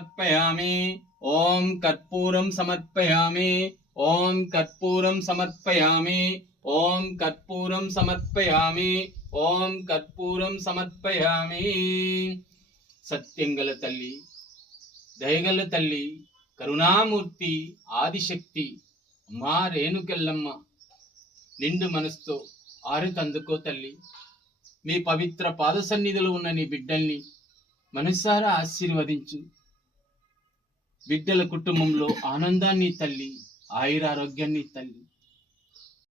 సమర్పయామి. ఓం కర్పూరం సమర్పయామి. ఓం కర్పూరం సమర్పయామి. ఓం కర్పూరం సమర్పయామి. ఓం కర్పూరం సమర్పయామి. సత్యంగల తల్లి, దయగల తల్లి, కరుణామూర్తి, ఆదిశక్తి అమ్మా రేణుకెల్లమ్మ, నిండు మనసుతో ఆరుతందుకో తల్లి. మీ పవిత్ర పాద సన్నిధిలో ఉన్న నీ బిడ్డల్ని మనసారా ఆశీర్వదించు. బిడ్డల కుటుంబంలో ఆనందాన్ని తల్లి, ఆయురారోగ్యాన్ని తల్లి.